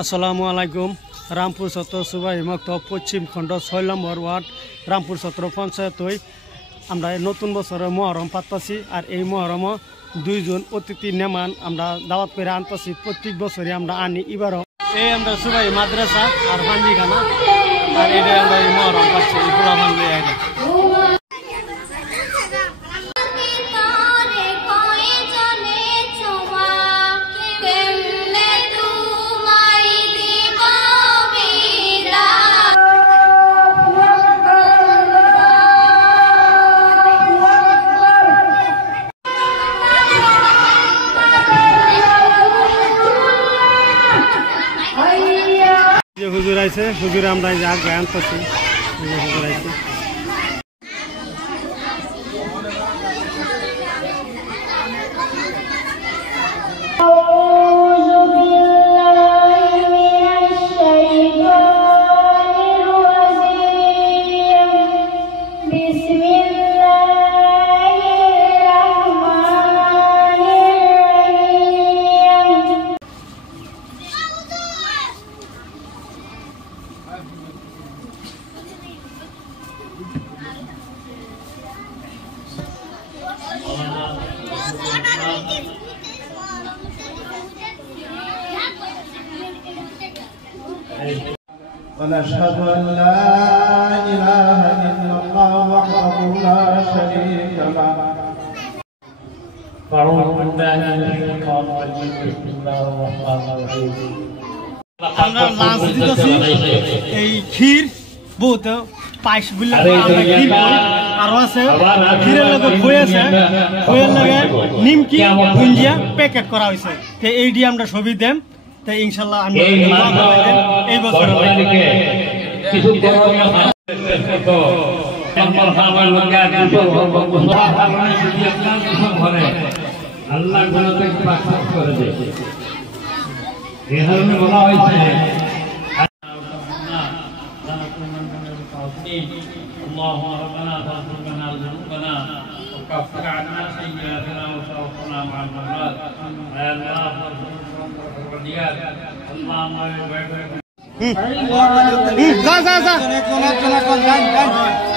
আসসালামু আলাইকুম। রামপুর সত্র সুবাই মক্তব পশ্চিম খণ্ড ৬ নম্বর ওয়ার্ড রামপুর সত্র পঞ্চায়েত আমরা নতুন বছরের মহরম পাততাছি। আর এই মহরমও 2 জন অতিথি নেমান আমরা দাওয়াত করে আনতেছি। প্রত্যেক বছরই আমরা আনি। এবারও এই আমরা সুবাই মাদ্রাসা আর ভান্ডিখানা আর এটা আমরা এই মহরম পাচ্ছি এই পোলা ভান্ডি। হুজুর আইছে, হুজুরে আমরা আগে আনতেছি। হুজুর আইছে ونشهد أن لا إله إلا الله وحده لا شريك له أعوذ بالله من الشيطان الرجيم بسم الله الرحمن الرحيم আমরা লাঞ্চ দিতেছি। এই ক্ষীর বহুত পায়েস গুলা আরো আছে, ক্ষীরের লগে খই আছে, খইয়ের লগে নিমকি গুঞ্জিয়া প্যাকেট করা হয়েছে। তো এই দিয়ে আমরা ছবি দেম। তো ইনশাল্লাহ আমরা এই বছর আল্লাহ গুলোকে করে দেয়। এই কারণে বলা হয়েছে اللهم ربنا فاغفر لنا ذنوبنا وكفر عنا سيئاتنا وتوفنا مع الابرار يا الله اللهم